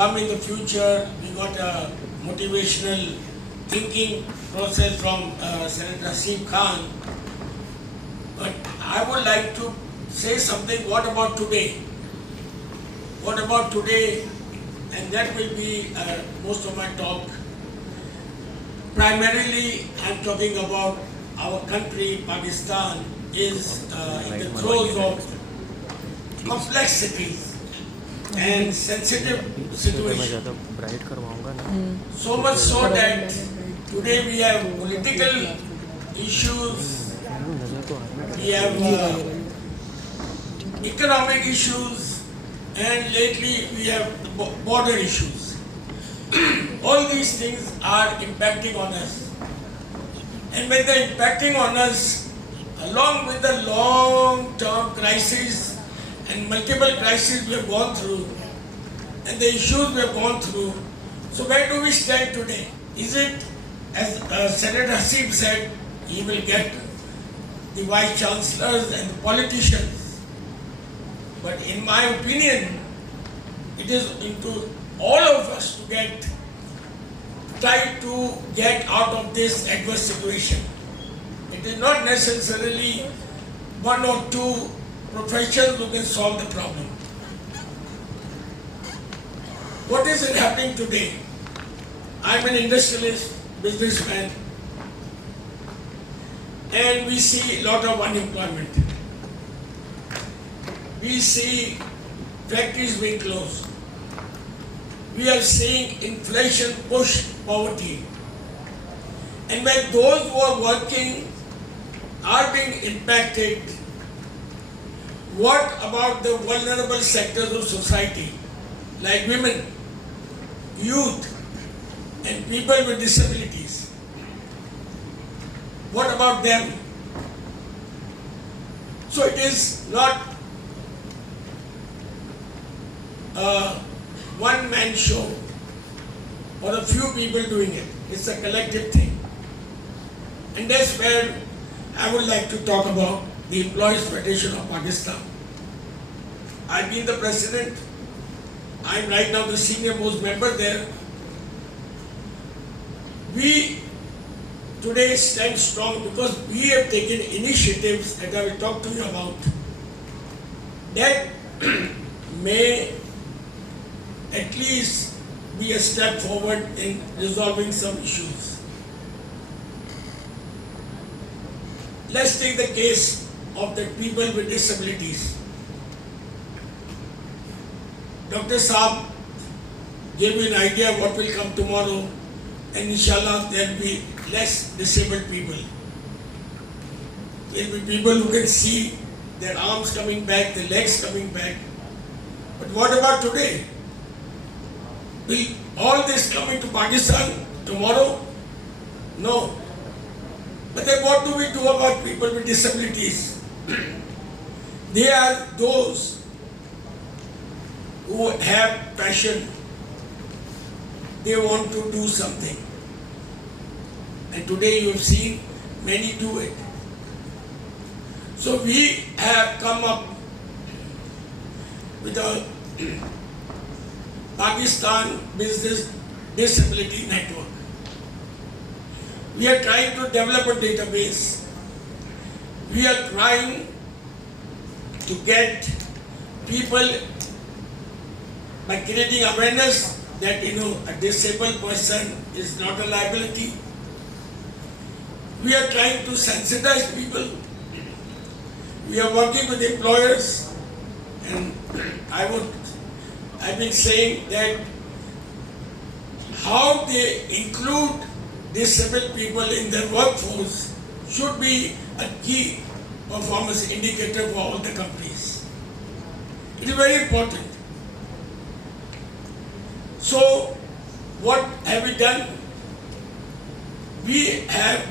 come in the future. We got a motivational thinking process from Senator Aziz Khan. But I would like to say something. What about today? What about today? And that will be most of my talk. Primarily, I'm talking about our country, Pakistan, is in the throes of complexities and sensitive situations. So much so that today we have political issues, we have economic issues, and lately we have border issues. All these things are impacting on us. And when they're impacting on us, along with the long-term crisis and multiple crises we have gone through, and the issues we have gone through, so where do we stand today? Is it, as Senator Aziz said, he will get the vice chancellors and the politicians. But in my opinion, it is into all of us to try to get out of this adverse situation. It is not necessarily one or two professions who can solve the problem. What is it happening today? I'm an industrialist, businessman, and we see a lot of unemployment. We see factories being closed. We are seeing inflation push poverty. And when those who are working are being impacted, what about the vulnerable sectors of society, like women, youth, and people with disabilities? What about them? So it is not a one-man show or a few people doing it. It's a collective thing. And that's where I would like to talk about the Employees Federation of Pakistan. I've been the president. I'm right now the senior most member there. We today stand strong because we have taken initiatives that I will talk to you about that may at least be a step forward in resolving some issues. Let's take the case of the people with disabilities. Dr. Saab gave me an idea of what will come tomorrow, and inshallah there will be less disabled people. There will be people who can see their arms coming back, their legs coming back. But what about today? Will all this come into Pakistan tomorrow? No. But then what do we do about people with disabilities? They are those who have passion. They want to do something. And today you have seen many do it. So we have come up with a Pakistan Business Disability Network. We are trying to develop a database. We are trying to get people by creating awareness that a disabled person is not a liability. We are trying to sensitize people. We are working with employers, and I've been saying that how they include disabled people in their workforce should be a key performance indicator for all the companies. It is very important. So, what have we done? We have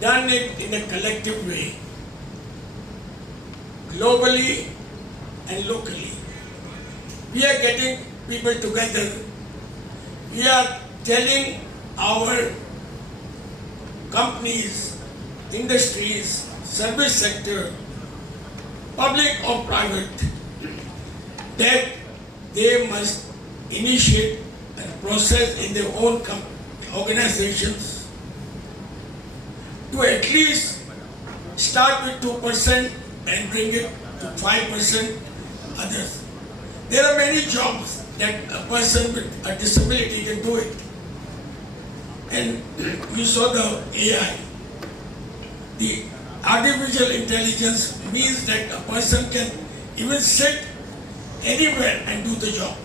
done it in a collective way, globally and locally. We are getting people together. We are telling our companies, industries, service sector, public or private, that they must initiate a process in their own organizations to at least start with 2% and bring it to 5% others. There are many jobs that a person with a disability can do it. And you saw the AI. The artificial intelligence means that a person can even sit anywhere and do the job.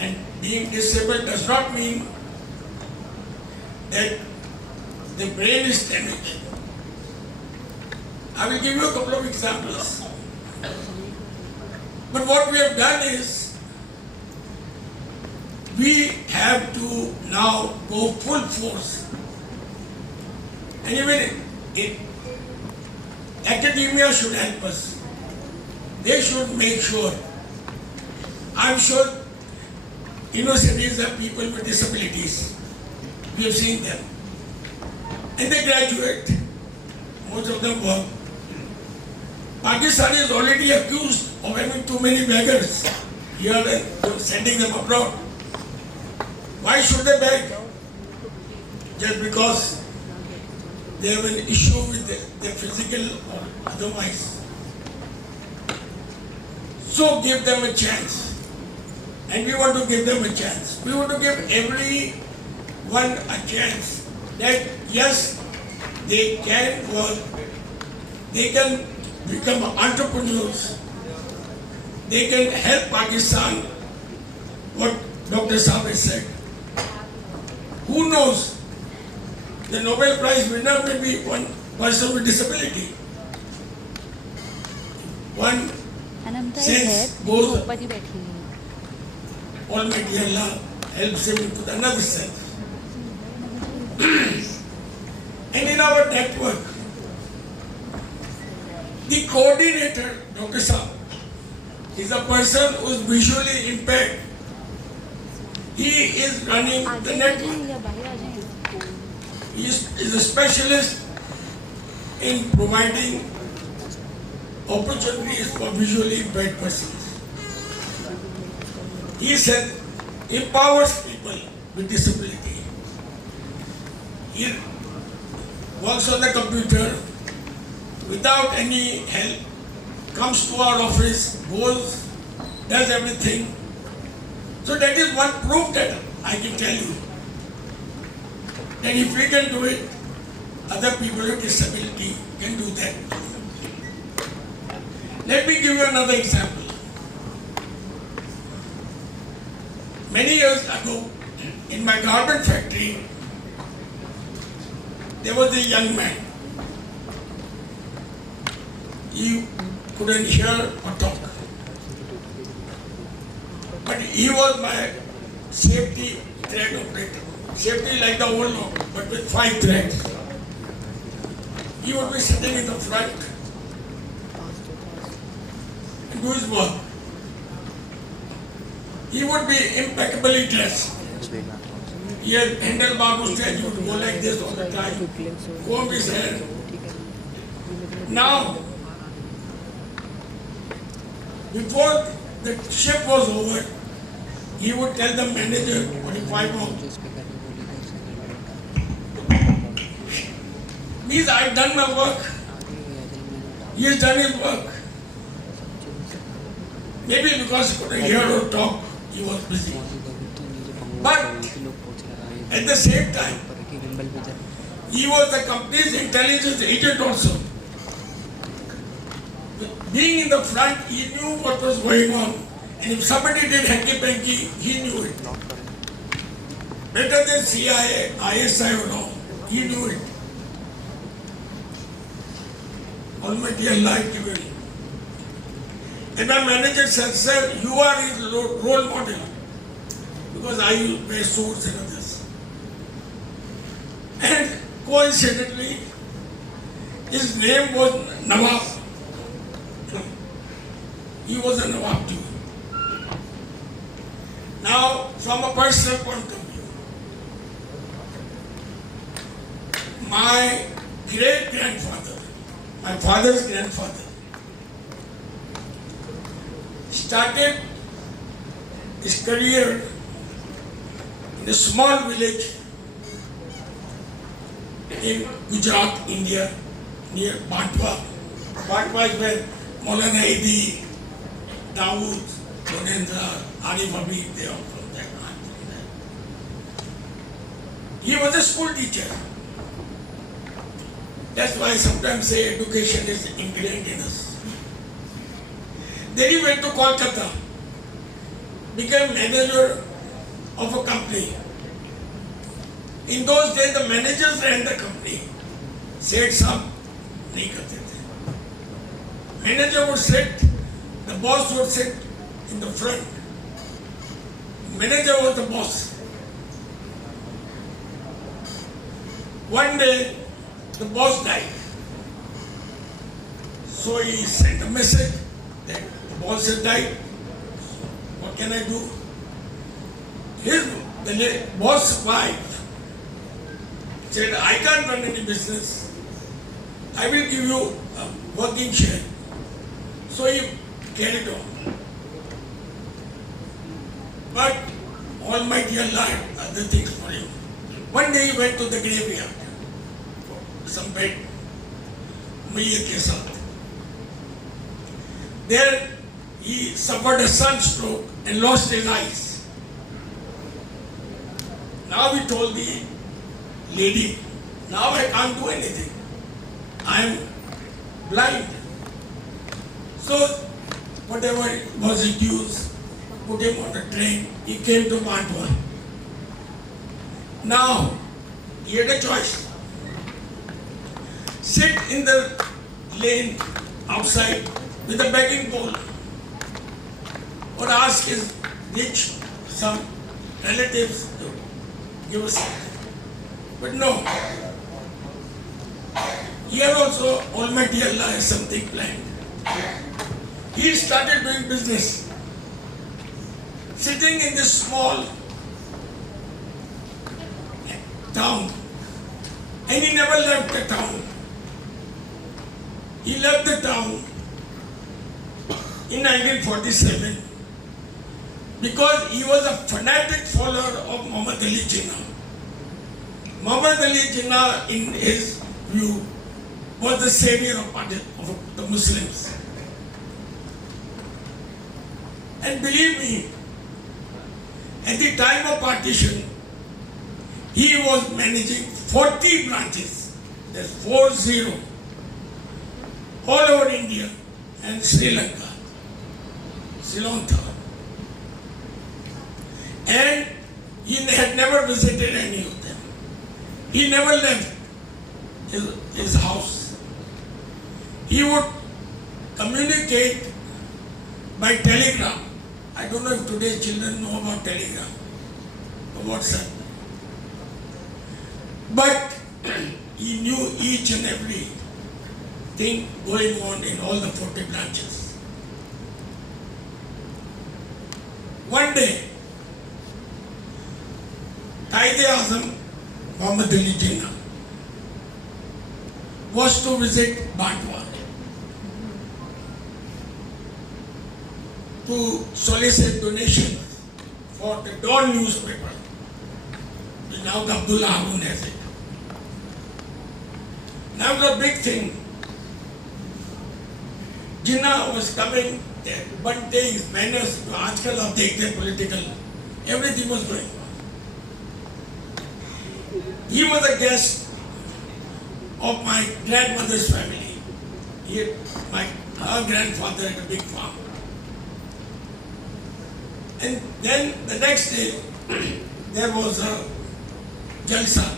And being disabled does not mean that the brain is damaged. I will give you a couple of examples. But what we have done is, we have to now go full force. And even academia should help us. They should make sure. I'm sure universities have people with disabilities. We have seen them. And they graduate. Most of them work. Pakistan is already accused of having too many beggars here and sending them abroad. Why should they beg? Just because they have an issue with their physical or otherwise. So give them a chance. And we want to give them a chance. We want to give everyone a chance that yes, they can work, they can become entrepreneurs, they can help Pakistan, what Dr. Saab said. Who knows? The Nobel Prize winner may be one person with disability. One sense goes, Almighty Allah helps him into another sense. And in our network, the coordinator, Dr. Saab, is a person who is visually impaired. He is running the network. He is a specialist in providing opportunities for visually impaired persons. He said, empowers people with disability. He works on the computer without any help, comes to our office, goes, does everything. So that is one proof that I can tell you that if we can do it, other people with disability can do that. Let me give you another example. Many years ago, in my garment factory, there was a young man. He couldn't hear or talk. But he was my safety thread operator. Safety like the old law, but with 5 threads. He would be sitting in the front and do his work. He would be impeccably dressed. He had handlebar mustache, he would go like this all the time, comb his hair. Now, before the shift was over, he would tell the manager, what if I go? Means I've done my work. He has done his work. Maybe because he couldn't hear or talk, he was busy. But at the same time, he was the company's intelligence agent also. Being in the front, he knew what was going on. And if somebody did hanky-panky, he knew it. Better than CIA, ISI or all. He knew it. Almighty Allah given him. And my manager said, sir, you are his role model. Because I wear suits and others. And coincidentally, his name was Nawab. He was a Nawab too. Now, from a personal point of view, my great-grandfather, my father's grandfather, started his career in a small village in Gujarat, India, near Batwa. Batwa is where Maulana Idi, Dawood, Gunendra, Arif Habib, they are from there. He was a school teacher. That's why I sometimes say education is ingrained in us. Then he went to Kolkata, became manager of a company. In those days, the managers ran the company. Said some, nahi karte the. Manager would sit, the boss would sit in the front. Manager was the boss. One day, the boss died. So he sent a message that the boss has died. What can I do? The boss' wife said, I can't run any business. I will give you a working share. So he carried on. But Almighty Allah had other things for him. One day he went to the graveyard for some bed, Majyd ke saath. There he suffered a sunstroke and lost his eyes. Now he told the lady, now I can't do anything. I am blind. So whatever was his dues, put him on a train. He came to Batwa. Now he had a choice. Sit in the lane outside with a begging bowl, or ask his rich some relatives to give us something. But no. Here also Almighty Allah has something planned. He started doing business, sitting in this small town, and he never left the town. He left the town in 1947 because he was a fanatic follower of Muhammad Ali Jinnah. Muhammad Ali Jinnah, in his view, was the savior of the Muslims. And believe me, at the time of partition, he was managing 40 branches, that's 40, all over India and Sri Lanka, Sri Lanka. And he had never visited any of them. He never left his house. He would communicate by telegram. I don't know if today's children know about telegram or WhatsApp. But he knew each and every thing going on in all the 40 branches. One day, TEDxDIHE Muhammad Ali Jinnah was to visit Batwa to solicit donations for the Dawn newspaper. Now the Abdullah Harun has it. Now the big thing, Jinnah was coming there, one day his manners, आजकल आप देखते हैं political, everything was going on. He was a guest of my grandmother's family. Her grandfather had a big farm. And then the next day, there was a jalsa.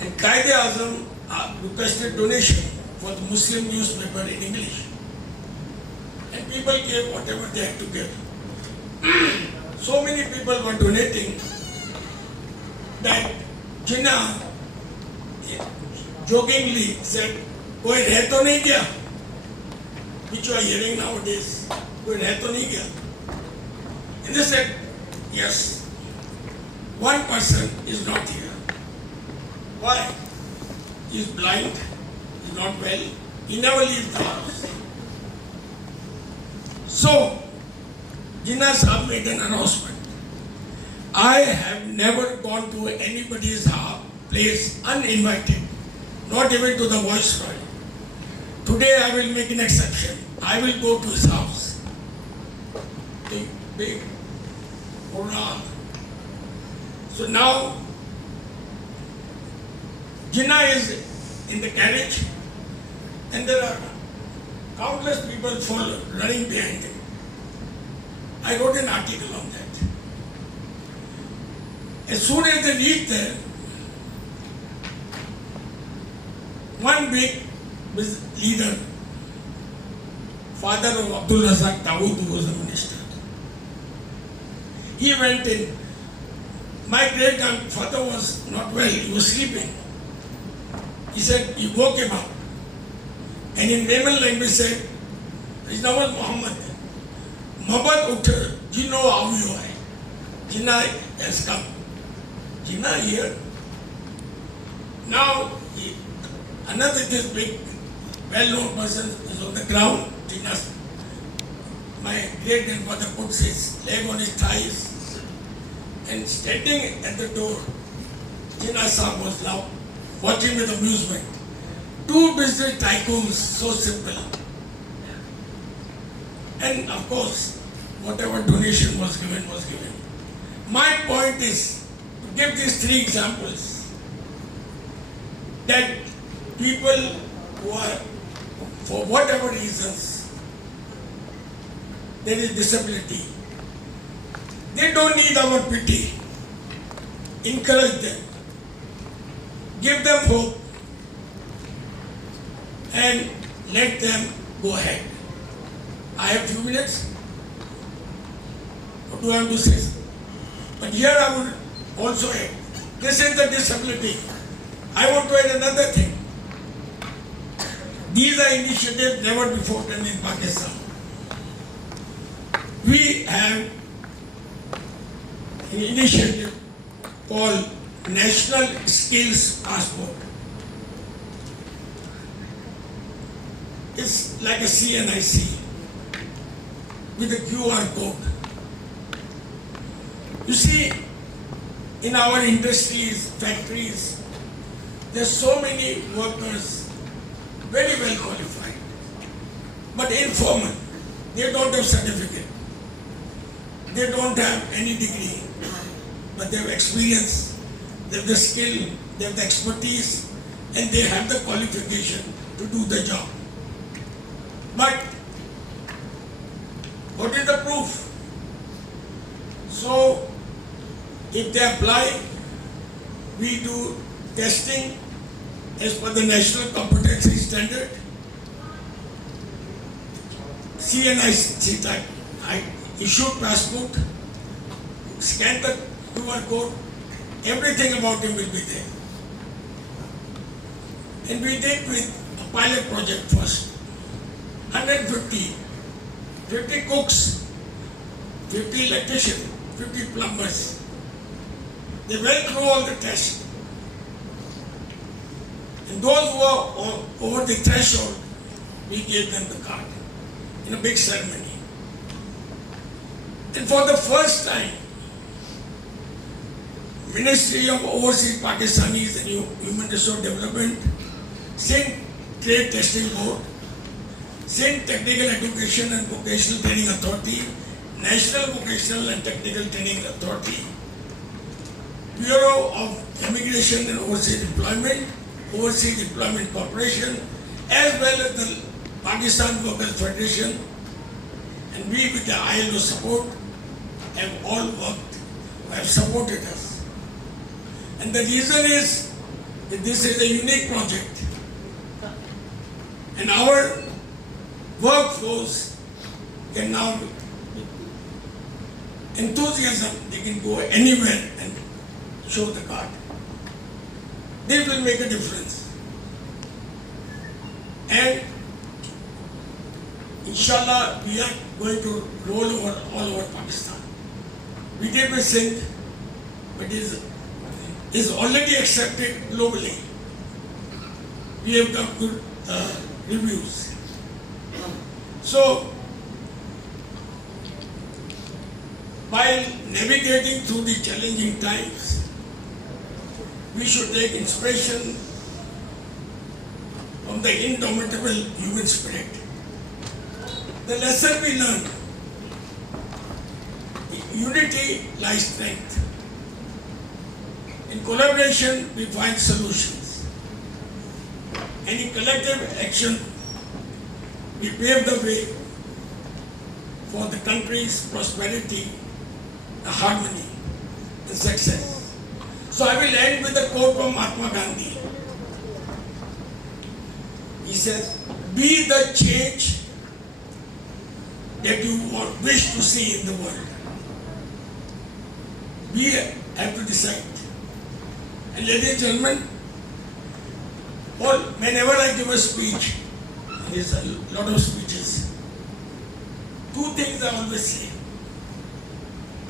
And TEDxDIHE requested donation for the Muslim newspaper in English. And people gave whatever they had to give. So many people were donating that Jinnah jokingly said, "Koi reh to nahi gaya?" Which you are hearing nowadays. Koi reh to nahi gaya? And they said, yes, one person is not here. Why? He is blind, he is not well, he never leaves the house. So, Jinnah Sahab made an announcement. I have never gone to anybody's place uninvited, not even to the Viceroy. Today I will make an exception. I will go to his house. Big hurrah. So now Jinnah is in the carriage and there are countless people running behind him. I wrote an article on that. As soon as they reached there, one big leader, father of Abdul Razak Dawood, who was a minister, he went in. My great-grandfather was not well, he was sleeping. He said, he woke him up. And in Memon language said, his name was Muhammad. Muhammad Uttar, Jinno Aviyo hai. Jinnah has come. Jinnah here. Now, another this big, well-known person is on the ground. Jinnah, my great-grandfather puts his leg on his thighs and standing at the door, Jinnah Sahab was now watching with amusement. Two business tycoons, so simple. And of course, whatever donation was given was given. My point is to give these three examples that people who are, for whatever reasons, there is disability. They don't need our pity. Encourage them. Give them hope. And let them go ahead. I have 2 minutes. What do I have to say? But here I would also add, this is the disability. I want to add another thing. These are initiatives never before done in Pakistan. We have an initiative called National Skills Passport. It's like a CNIC with a QR code. You see, in our industries, factories, there's so many workers, very well qualified, but informal. They don't have certificate. They don't have any degree, but they have experience, they have the skill, they have the expertise, and they have the qualification to do the job. But what is the proof? So, if they apply, we do testing as per the National Competency Standard. CNIC type, I issued passport, scan the QR code, everything about him will be there. And we did with a pilot project first. 150, 50 cooks, 50 electricians, 50 plumbers. They went through all the tests. And those who were over the threshold, we gave them the card in a big ceremony. And for the first time, Ministry of Overseas Pakistanis and Human Resource Development, Sindh Trade Testing Board, Sindh Technical Education and Vocational Training Authority, National Vocational and Technical Training Authority, Bureau of Immigration and Overseas Employment, Overseas Employment Corporation, as well as the Pakistan Workers Federation, and we with the ILO support have all worked, have supported us. And the reason is that this is a unique project. And our workforce can now, enthusiasm, they can go anywhere and show the card. This will make a difference. And inshallah, we are going to roll over all over Pakistan. We did with Sindh, but is already accepted globally. We have got good reviews. So, while navigating through the challenging times, we should take inspiration from the indomitable human spirit. The lesson we learn: in unity lies strength. In collaboration, we find solutions. And in collective action, we pave the way for the country's prosperity, harmony, and success. So I will end with a quote from Mahatma Gandhi. He says, "Be the change that you wish to see in the world." We have to decide. And ladies and gentlemen, whenever I give a speech, there's a lot of speeches, two things I always say.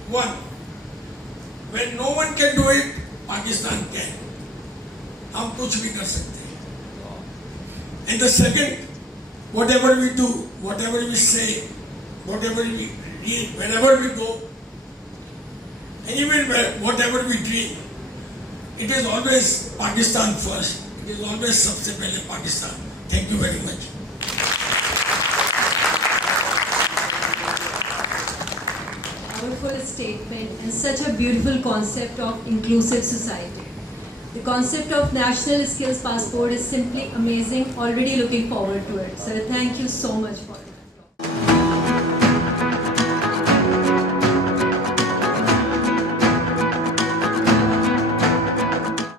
One, when no one can do it, Pakistan can. हम कुछ भी कर सकते हैं. And the second, whatever we do, whatever we say, whatever we read, wherever we go, and even whatever we dream, it is always Pakistan first. It is always सबसे पहले Pakistan. Thank you very much. Powerful statement and such a beautiful concept of inclusive society. The concept of National Skills Passport is simply amazing. Already looking forward to it. Sir, thank you so much for it.